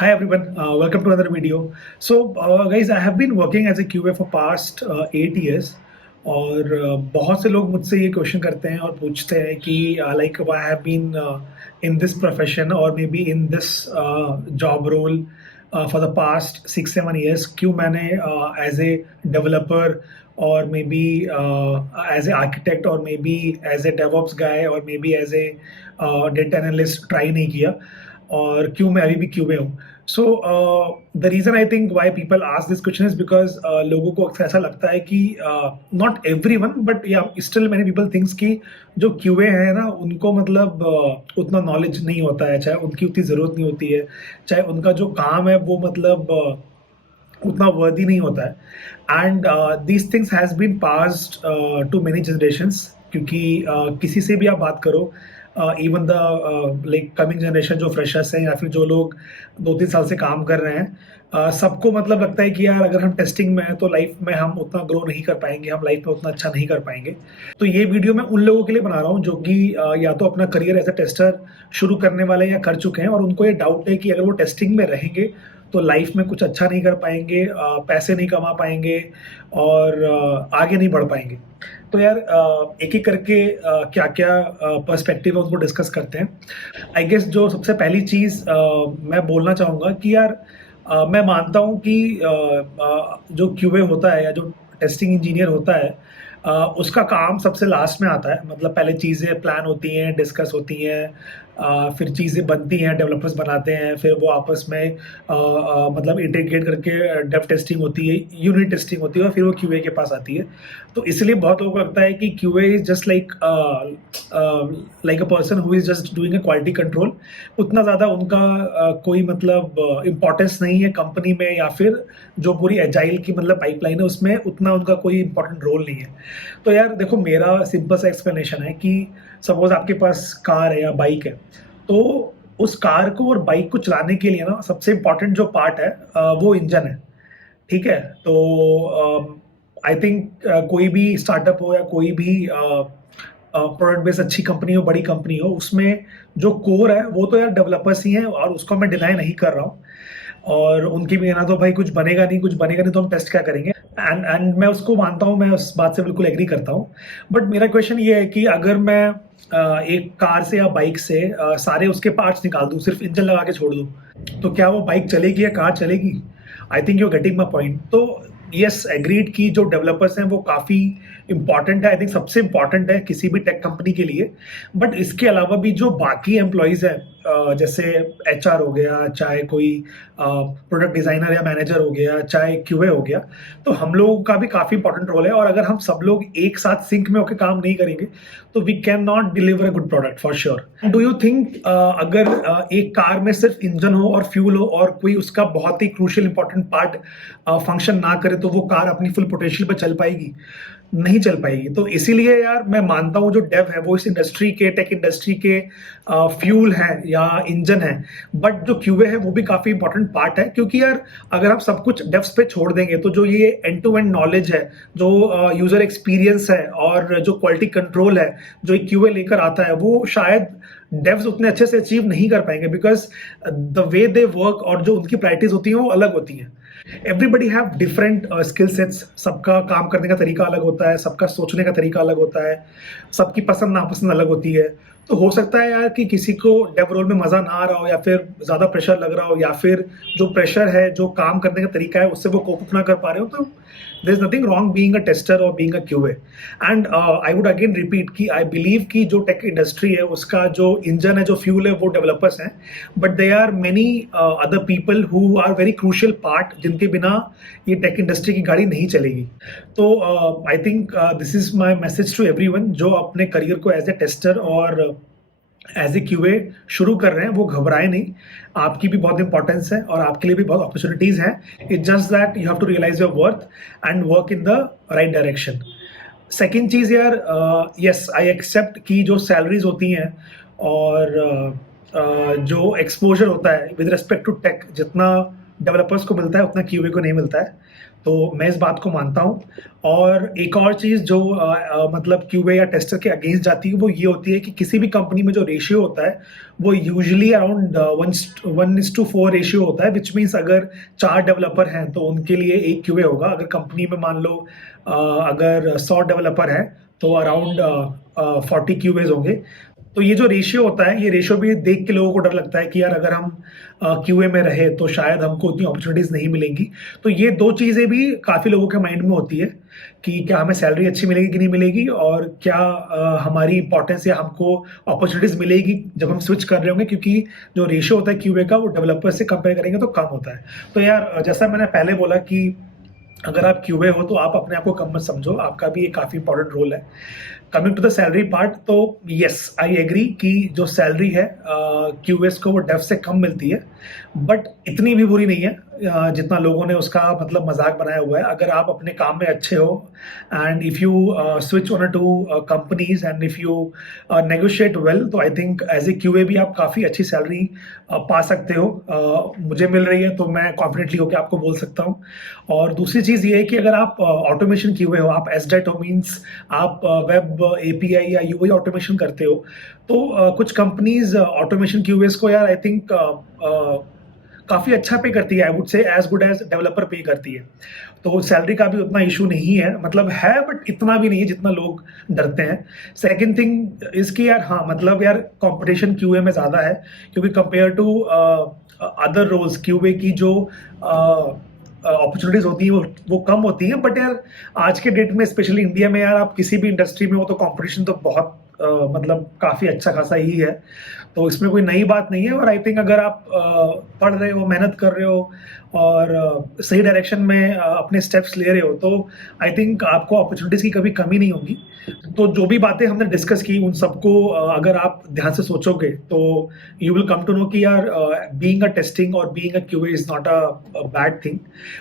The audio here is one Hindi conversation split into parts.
Hi everyone, welcome to another video. Guys, I have been working as a QA for past 8 years. और बहुत से लोग मुझसे ये क्वेश्चन करते हैं और पूछते हैं कि like I have been in this profession और maybe in this job role for the past 6-7 years, क्यों मैंने एज ए डेवलपर और maybe as a architect और maybe as a DevOps guy और maybe as a data analyst try नहीं किया, और क्यों मैं अभी भी क्यूए हूँ. So the reason I think why people ask this question is because लोगों को अक्सर ऐसा लगता है कि नॉट एवरी वन बट या स्टिल मैनी पीपल थिंक्स कि जो क्यूए हैं ना उनको मतलब उतना नॉलेज नहीं होता है, चाहे उनकी उतनी ज़रूरत नहीं होती है, चाहे उनका जो काम है वो मतलब उतना वर्दी नहीं होता है. And these things has been passed to many generations, क्योंकि किसी से भी आप बात करो, even the like coming generation जो फ्रेशर्स हैं या फिर जो लोग 2-3 साल से काम कर रहे हैं, सबको मतलब लगता है कि यार अगर हम टेस्टिंग में हैं तो लाइफ में हम उतना ग्रो नहीं कर पाएंगे, हम लाइफ में उतना अच्छा नहीं कर पाएंगे. तो ये वीडियो मैं उन लोगों के लिए बना रहा हूँ जो कि या तो अपना करियर एज ए टेस्टर शुरू करने वाले या कर चुके हैं और उनको ये डाउट है कि अगर वो टेस्टिंग में रहेंगे तो लाइफ में कुछ अच्छा नहीं कर पाएंगे, पैसे नहीं कमा पाएंगे और आगे नहीं बढ़ पाएंगे. तो यार एक एक करके क्या क्या पर्सपेक्टिव है उनको डिस्कस करते हैं. आई गेस जो सबसे पहली चीज़ मैं बोलना चाहूँगा कि यार मैं मानता हूँ कि जो क्यूए होता है या जो टेस्टिंग इंजीनियर होता है, उसका काम सबसे लास्ट में आता है. मतलब पहले चीज़ें प्लान होती हैं, डिस्कस होती हैं, फिर चीज़ें बनती हैं, डेवलपर्स बनाते हैं, फिर वो आपस में मतलब इंटीग्रेट करके डेव टेस्टिंग होती है, यूनिट टेस्टिंग होती है और फिर वो क्यूए के पास आती है. तो इसलिए बहुत लोगों को लगता है कि QA is just like like a person who is just doing a quality control. उतना ज़्यादा उनका कोई मतलब इम्पोर्टेंस नहीं है कंपनी में, या फिर जो पूरी एजाइल की मतलब पाइपलाइन है उसमें उतना उनका कोई इंपॉर्टेंट रोल नहीं है. तो यार देखो, मेरा सिंपल सा एक्सप्लेनेशन है कि सपोज आपके पास कार है या बाइक है, तो उस कार को और बाइक को चलाने के लिए ना सबसे इम्पोर्टेंट जो पार्ट है वो इंजन है. ठीक है, तो आई थिंक कोई भी स्टार्टअप हो या कोई भी प्रोडक्ट बेस्ड अच्छी कंपनी हो, बड़ी कंपनी हो, उसमें जो कोर है वो तो यार डेवलपर्स ही हैं और उसको मैं डिनाई नहीं कर रहा हूँ. और उनके बिना तो भाई कुछ बनेगा नहीं, कुछ बनेगा नहीं तो हम टेस्ट क्या करेंगे. एंड मैं उसको मानता हूँ, मैं उस बात से बिल्कुल एग्री करता हूँ. बट मेरा क्वेश्चन ये है कि अगर मैं एक कार से या बाइक से सारे उसके पार्ट्स निकाल दूँ, सिर्फ इंजन लगा के छोड़ दूँ, तो क्या वो बाइक चलेगी या कार चलेगी? आई think you getting my point. तो यस, एग्रीड की जो डेवलपर्स हैं वो काफ़ी इंपॉर्टेंट है, आई थिंक सबसे इंपॉर्टेंट है किसी भी टेक कंपनी के लिए. बट इसके अलावा भी जो बाकी एम्प्लॉयज़ हैं, जैसे एचआर हो गया, चाहे कोई प्रोडक्ट डिज़ाइनर या मैनेजर हो गया, चाहे क्यूए हो गया, तो हम लोगों का भी काफ़ी इंपॉर्टेंट रोल है. और अगर हम सब लोग एक साथ सिंक में होकर काम नहीं करेंगे तो we can not deliver a good product for sure. Do you think अगर एक कार में सिर्फ इंजन हो और फ्यूल हो और कोई उसका बहुत ही क्रूशियल इंपॉर्टेंट पार्ट फंक्शन ना करे तो वो कार अपनी फुल पोटेंशियल पे चल पाएगी? नहीं चल पाएगी. तो इसीलिए यार मैं मानता हूँ जो डेव है वो इस इंडस्ट्री के, टेक इंडस्ट्री के फ्यूल है या इंजन है. बट जो क्यूए है वो भी काफ़ी इंपॉर्टेंट पार्ट है, क्योंकि यार अगर हम सब कुछ डेव्स पे छोड़ देंगे तो जो ये एंड टू एंड नॉलेज है, जो यूज़र एक्सपीरियंस है और जो क्वालिटी कंट्रोल है जो एक क्यूए लेकर आता है, वो शायद डेव्स उतने अच्छे से अचीव नहीं कर पाएंगे. Because the way they work और जो उनकी प्रायोरिटीज होती हैं वो अलग होती हैं. Everybody have different skill sets. सबका काम करने का तरीका अलग होता है, सबका सोचने का तरीका अलग होता है, सबकी पसंद नापसंद अलग होती है. तो हो सकता है यार कि किसी को डेव रोल में मज़ा ना आ रहा हो, या फिर ज़्यादा प्रेशर लग रहा हो, या फिर जो प्रेशर है, जो काम करने का तरीका है उससे वो कोप अप ना कर पा रहे हो. तो there is nothing wrong being a tester और being a QA. And I would again repeat कि आई बिलीव कि जो टेक इंडस्ट्री है उसका जो इंजन है, जो फ्यूल है, वो डेवलपर्स हैं. But they are many other people who are very crucial part, जिनके बिना ये टेक इंडस्ट्री की गाड़ी नहीं चलेगी. तो I think this is my message to everyone जो अपने करियर को एज ए टेस्टर और एज ए क्यूए शुरू कर रहे हैं. वो घबराए नहीं, आपकी भी बहुत इंपॉर्टेंस है और आपके लिए भी बहुत अपॉर्चुनिटीज हैं. It's just that you have to realise your worth and work in the right direction. Second चीज़ यार, यस आई एक्सेप्ट कि जो सैलरीज होती हैं और जो एक्सपोजर होता है विद रिस्पेक्ट टू टेक, जितना डेवलपर्स को मिलता है उतना क्यूए को नहीं मिलता है, तो मैं इस बात को मानता हूँ। और एक और चीज़ जो मतलब क्यूए या टेस्टर के अगेंस्ट जाती है वो ये होती है कि किसी भी कंपनी में जो रेशियो होता है वो यूजुअली अराउंड 1:4 रेशियो होता है, विच मीन्स अगर 4 डेवलपर हैं तो उनके लिए एक क्यूए होगा। अगर कंपनी में मान लो अगर 100 डेवलपर हैं तो अराउंड 40 क्यूएज होंगे। तो ये जो रेशियो होता है, ये रेशियो भी देख के लोगों को डर लगता है कि यार अगर हम क्यूए में रहे तो शायद हमको उतनी अपॉर्चुनिटीज़ नहीं मिलेंगी। तो ये 2 चीज़ें भी काफ़ी लोगों के माइंड में होती है कि क्या हमें सैलरी अच्छी मिलेगी कि नहीं मिलेगी, और क्या हमारी इंपॉर्टेंस या हमको अपॉर्चुनिटीज़ मिलेगी जब हम स्विच कर रहे होंगे, क्योंकि जो रेशियो होता है क्यूए का वो डेवलपर से कंपेयर करेंगे तो कम होता है। तो यार जैसा मैंने पहले बोला कि अगर आप क्यूए हो तो आप अपने आप को कम मत समझो, आपका भी एक काफ़ी इंपॉर्टेंट रोल है। Coming to the salary part, तो येस आई एग्री कि जो सैलरी है क्यूएस को वो डेव से कम मिलती है, बट इतनी भी बुरी नहीं है जितना लोगों ने उसका मतलब मजाक बनाया हुआ है। अगर आप अपने काम में अच्छे हो and if you switch on to companies and if you negotiate well, तो I think as a QA भी आप काफ़ी अच्छी सैलरी पा सकते हो। मुझे मिल रही है तो मैं कॉन्फिडेंटली होकर आपको बोल सकता हूँ। और दूसरी चीज़ ये है कि अगर आप ऑटोमेशन क्यूए हो, आप एसडेट हो, मीन्स आप वेब एपीआई या यूआई ऑटोमेशन करते हो, तो कुछ कंपनीज ऑटोमेशन क्यूएस को यार आई थिंक काफ़ी अच्छा पे करती है, I would say as good as developer pay करती है। तो सैलरी का भी उतना इशू नहीं है, मतलब है बट इतना भी नहीं है जितना लोग डरते हैं। सेकंड थिंग इसकी यार, हाँ मतलब यार कंपटीशन क्यूए में ज़्यादा है, क्योंकि compare to other roles QA की जो अपॉर्चुनिटीज होती है वो कम होती हैं। बट यार आज के डेट में स्पेशली इंडिया में यार आप किसी भी इंडस्ट्री में हो तो कंपटीशन तो बहुत मतलब काफ़ी अच्छा खासा ही है, तो इसमें कोई नई बात नहीं है। और आई थिंक अगर आप पढ़ रहे हो, मेहनत कर रहे हो और सही डायरेक्शन में अपने स्टेप्स ले रहे हो, तो आई थिंक आपको अपॉर्चुनिटीज़ की कभी कमी नहीं होगी। तो जो भी बातें हमने डिस्कस की उन सबको अगर आप ध्यान से सोचोगे तो you will come to know कि यार बीइंग अ टेस्टिंग और being a QA is not a bad thing.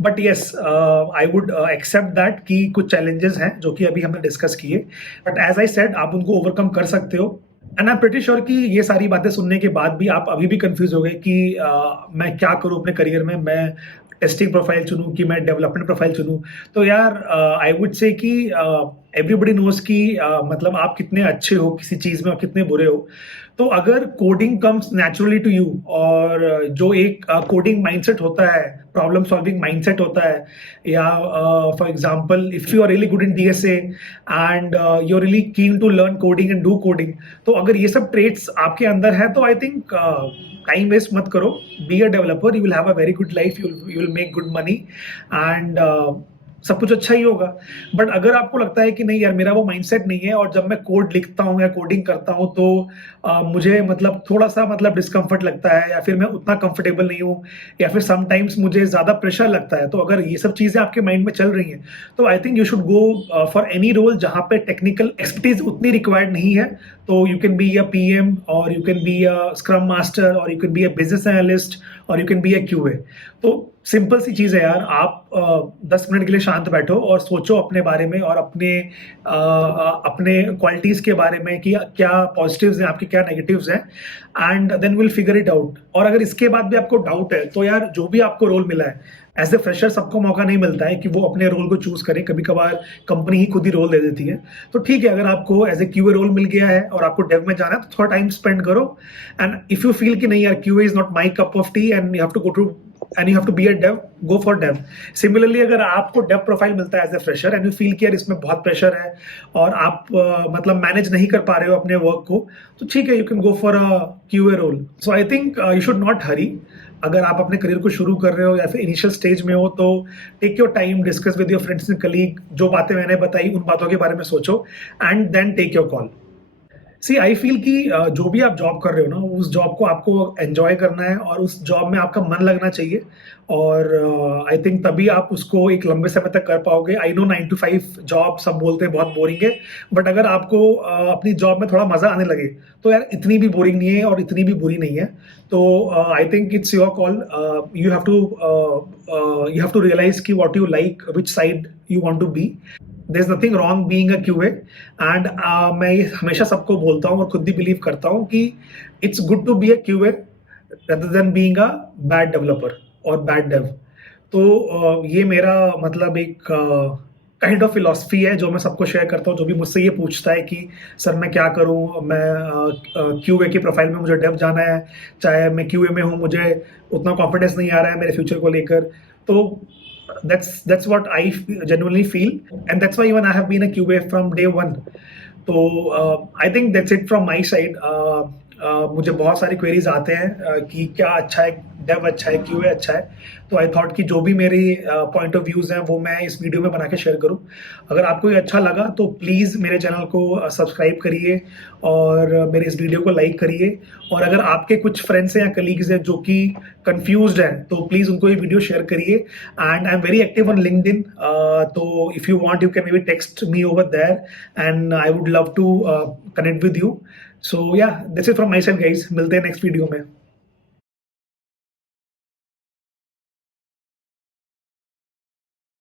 But yes I would accept that कि कुछ चैलेंजेस हैं जो कि अभी हमने डिस्कस किए, बट एज आई सेड आप उनको ओवरकम कर सकते हो। And I am pretty sure कि ये सारी बातें सुनने के बाद भी आप अभी भी कंफ्यूज हो गए कि मैं क्या करूं अपने करियर में, मैं टेस्टिंग प्रोफाइल चुनूं कि मैं डेवलपमेंट प्रोफाइल चुनूं। तो यार आई वुड से कि एवरीबडी नोज कि मतलब आप कितने अच्छे हो किसी चीज़ में और कितने बुरे हो। तो अगर coding comes naturally to you, और जो एक कोडिंग माइंडसेट होता है, प्रॉब्लम सॉल्विंग माइंडसेट होता है, या for example if you are really good in DSA and you are really keen to learn coding and do coding, तो अगर ये सब ट्रेट्स आपके अंदर है तो आई थिंक टाइम वेस्ट मत करो, be a developer, you will have a very good life, you will make good money and सब कुछ अच्छा ही होगा। बट अगर आपको लगता है कि नहीं यार मेरा वो माइंडसेट नहीं है, और जब मैं कोड लिखता हूँ या कोडिंग करता हूँ तो मुझे मतलब थोड़ा सा मतलब डिस्कम्फर्ट लगता है, या फिर मैं उतना कंफर्टेबल नहीं हूँ, या फिर समटाइम्स मुझे ज़्यादा प्रेशर लगता है, तो अगर ये सब चीज़ें आपके माइंड में चल रही हैं तो I think you should go for any role जहाँ पे टेक्निकल एक्सपर्टीज उतनी रिक्वायर्ड नहीं है। तो you can be a PM, और you can be a scrum master, और you can be a business analyst, और you can be a QA. तो सिंपल सी चीज़ है यार, आप 10 मिनट के लिए शांत बैठो और सोचो अपने बारे में और अपने क्वालिटीज़ के बारे में कि क्या पॉजिटिव्स हैं आपके, क्या नेगेटिव्स हैं, and then will figure it out. और अगर इसके बाद भी आपको डाउट है तो यार जो भी आपको रोल मिला है, एज ए फ्रेशर सबको मौका नहीं मिलता है कि वो अपने रोल को चूज करे, कभी कभार कंपनी ही खुद ही रोल दे देती है। तो ठीक है, अगर आपको एज ए क्यूए रोल मिल गया है और आपको डेव में जाना है तो थोड़ा टाइम स्पेंड करो, एंड इफ यू फील कि नहीं यार QA is not my cup of tea and you have to go to and you have to be a dev, go for dev. Similarly अगर आपको डेव प्रोफाइल मिलता है as a fresher and you feel कि यार इसमें बहुत प्रेशर है और आप मतलब मैनेज नहीं कर पा रहे हो अपने वर्क को, तो ठीक है, you can go for a QA role. So I think you should not hurry. अगर आप अपने करियर को शुरू कर रहे हो या फिर इनिशियल स्टेज में हो तो take your time, discuss with your friends and colleague, जो बातें मैंने बताई उन बातों के बारे में सोचो and then take your call. See I feel कि जो भी आप जॉब कर रहे हो ना, उस जॉब को आपको एंजॉय करना है और उस जॉब में आपका मन लगना चाहिए, और आई थिंक तभी आप उसको एक लंबे समय तक कर पाओगे। आई नो 9 to 5 जॉब सब बोलते हैं बहुत बोरिंग है, बट अगर आपको अपनी जॉब में थोड़ा मजा आने लगे तो यार इतनी भी बोरिंग नहीं है और इतनी भी बुरी नहीं है। तो I think it's your call, you have to realise कि what you like, which side you want to be. There is nothing wrong being a QA, and मैं हमेशा सबको बोलता हूँ और खुद भी बिलीव करता हूँ कि it's good to be a QA rather than being a bad developer. और बैड डेव। तो ये मेरा मतलब एक काइंड ऑफ फिलॉसफी है जो मैं सबको शेयर करता हूँ, जो भी मुझसे ये पूछता है कि सर मैं क्या करूँ, मैं क्यूए की प्रोफाइल में मुझे डेव जाना है, चाहे मैं क्यूए में हूँ, मुझे उतना कॉन्फिडेंस नहीं आ रहा है मेरे फ्यूचर को लेकर। तो that's what I genuinely feel, and that's why even I have been a QA from day one. तो I think that's it from my side. मुझे बहुत सारी क्वेरीज आते हैं कि क्या अच्छा है, डेव अच्छा है, क्यूए अच्छा है। तो आई थॉट कि जो भी मेरी पॉइंट ऑफ व्यूज हैं वो मैं इस वीडियो में बना के शेयर करूं। अगर आपको ये अच्छा लगा तो प्लीज़ मेरे चैनल को सब्सक्राइब करिए और मेरे इस वीडियो को लाइक करिए। और अगर आपके कुछ फ्रेंड्स हैं या कलीग्स हैं जो कि कंफ्यूज्ड हैं तो प्लीज़ उनको ये वीडियो शेयर करिए। And I am very active on LinkedIn, तो if you want you can maybe text me over there and I would love to connect with you. So yeah, this is from my side guys, मिलते हैं नेक्स्ट वीडियो में।